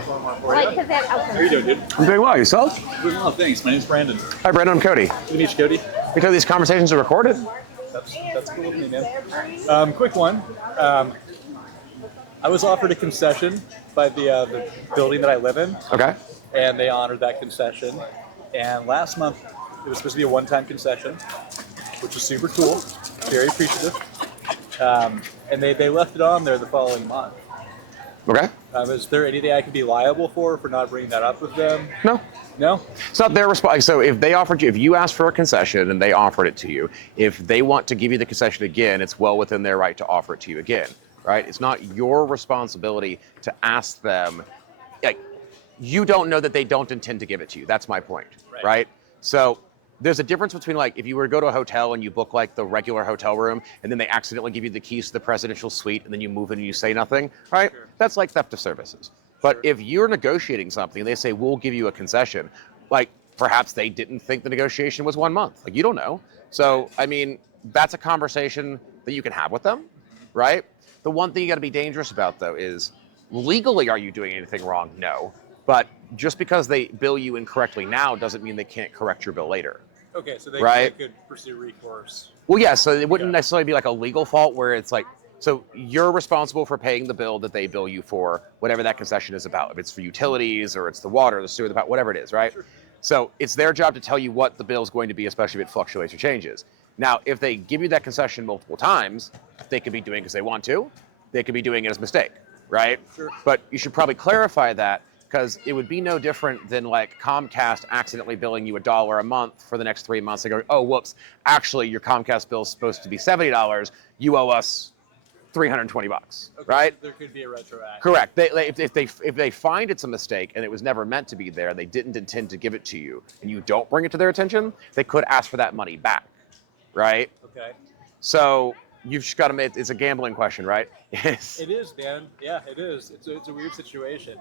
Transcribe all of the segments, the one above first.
How are you doing, dude? I'm doing well. Yourself? Doing well, thanks. My name's Brandon. Hi, Brandon. I'm Cody. Good to meet you, Cody. You know these conversations are recorded? That's cool with me, man. Quick one. I was offered a concession by the building that I live in, Okay. and they honored that concession. And last month, it was supposed to be a one-time concession, which was super cool. Very appreciative. And they left it on there the following month. Okay. Is there anything I could be liable for not bringing that up with them? No. No? It's not their response. So if you asked for a concession and they offered it to you, if they want to give you the concession again, it's well within their right to offer it to you again, right? It's not your responsibility to ask them. Like, you don't know that they don't intend to give it to you. That's my point, right? So there's a difference between, like, if you were to go to a hotel and you book like the regular hotel room and then they accidentally give you the keys to the presidential suite and then you move in and you say nothing, right? Sure. That's like theft of services. But if you're negotiating something and they say, we'll give you a concession, like perhaps they didn't think the negotiation was 1 month. Like, you don't know. So, I mean, that's a conversation that you can have with them, right? The one thing you gotta be dangerous about though is, legally, are you doing anything wrong? No. But just because they bill you incorrectly now doesn't mean they can't correct your bill later. Okay, so they could pursue recourse. Well, yeah, so it wouldn't necessarily be like a legal fault where it's like, so you're responsible for paying the bill that they bill you for, whatever that concession is about. If it's for utilities or it's the water, the sewer, whatever it is, right? Sure. So it's their job to tell you what the bill is going to be, especially if it fluctuates or changes. Now, if they give you that concession multiple times, they could be doing it because they want to. They could be doing it as a mistake, right? Sure. But you should probably clarify that, because it would be no different than like Comcast accidentally billing you $1 a month for the next 3 months. They go, oh, whoops, actually your Comcast bill is supposed to be $70. You owe us $320, okay, right? There could be a retroactive. Correct. If they find it's a mistake and it was never meant to be there, they didn't intend to give it to you, and you don't bring it to their attention, they could ask for that money back, right? Okay. So you've just got to make, it's a gambling question, right? It is, man. Yeah, it is. It's a weird situation.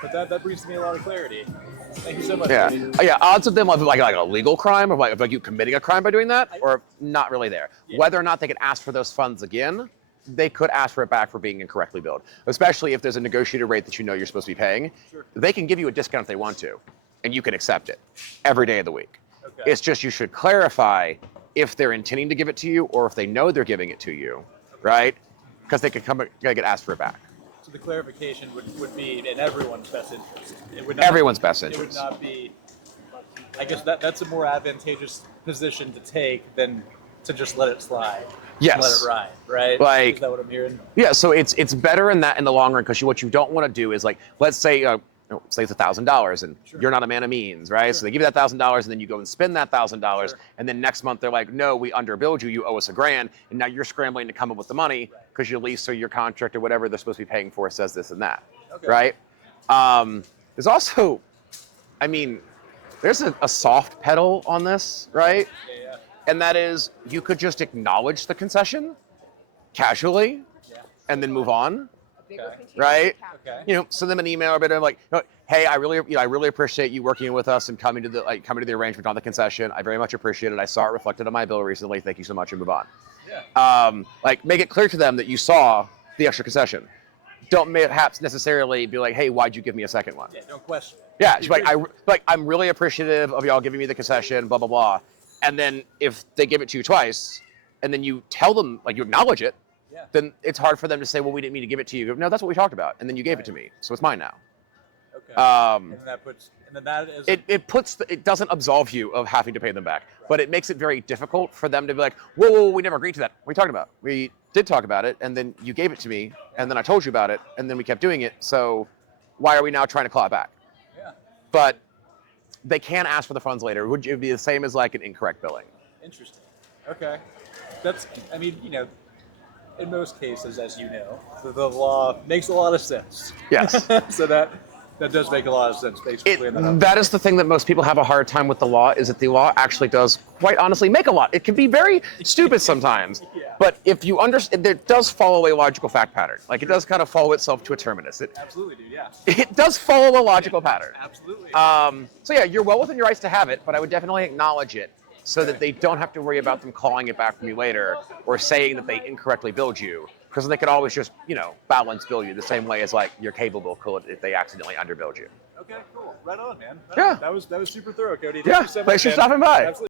But that brings me a lot of clarity. Thank you so much. Yeah, yeah. Odds of them like a legal crime, or like you committing a crime by doing that, or not really there. Yeah. Whether or not they could ask for those funds again, they could ask for it back for being incorrectly billed. Especially if there's a negotiated rate that you know you're supposed to be paying. Sure. They can give you a discount if they want to, and you can accept it every day of the week. Okay. It's just you should clarify if they're intending to give it to you or if they know they're giving it to you, right? Because they could get asked for it back. So the clarification would be in everyone's best interest. It would everyone's best interest. It would not be, I guess that's a more advantageous position to take than to just let it slide. Yes. Let it ride, right? Like, is that what I'm hearing? Yeah, so it's better in the long run, because what you don't want to do is, like, let's say, say it's $1,000 and you're not a man of means, right? Sure. So they give you that $1,000 and then you go and spend that $1,000, and then next month they're like, no, we underbilled you, you owe us $1,000, and now you're scrambling to come up with the money because your lease or your contract or whatever they're supposed to be paying for says this and that, right? There's also, I mean, there's a soft pedal on this, right? Yeah. And that is, you could just acknowledge the concession casually and then move on. Okay. Right? Okay. Send them an email or bit like, hey, I really appreciate you working with us and coming to the arrangement on the concession. I very much appreciate it. I saw it reflected on my bill recently. Thank you so much, and move on. Yeah. Like, make it clear to them that you saw the extra concession. Don't perhaps necessarily be like, hey, why'd you give me a second one? Yeah, don't question it. Yeah, I'm really appreciative of y'all giving me the concession, blah, blah, blah. And then if they give it to you twice, and then you tell them, like, you acknowledge it, then it's hard for them to say, well, we didn't mean to give it to you. No, that's what we talked about. And then you gave it to me. So it's mine now. Okay. It doesn't absolve you of having to pay them back, but it makes it very difficult for them to be like, whoa, we never agreed to that. What are you talking about? We did talk about it, and then you gave it to me, and then I told you about it, and then we kept doing it. So why are we now trying to claw it back? Yeah. But they can ask for the funds later. Would it be the same as like an incorrect billing? Interesting. Okay. In most cases, as you know, the law makes a lot of sense. Yes. So that does make a lot of sense, basically. That is the thing that most people have a hard time with the law, is that the law actually does, quite honestly, make a lot. It can be very stupid sometimes, but if you understand, it does follow a logical fact pattern. Like, it does kind of follow itself to a terminus. Absolutely, dude, yeah. It does follow a logical pattern. Absolutely. So yeah, you're well within your rights to have it, but I would definitely acknowledge it, so that they don't have to worry about them calling it back from you later or saying that they incorrectly billed you, because they could always just, balance bill you the same way as like your cable bill could if they accidentally underbilled you. Okay, cool. Right on, man. Right Yeah. on. That was super thorough, Cody. Thank Yeah, you so much, thanks for man. stopping by. Absolutely.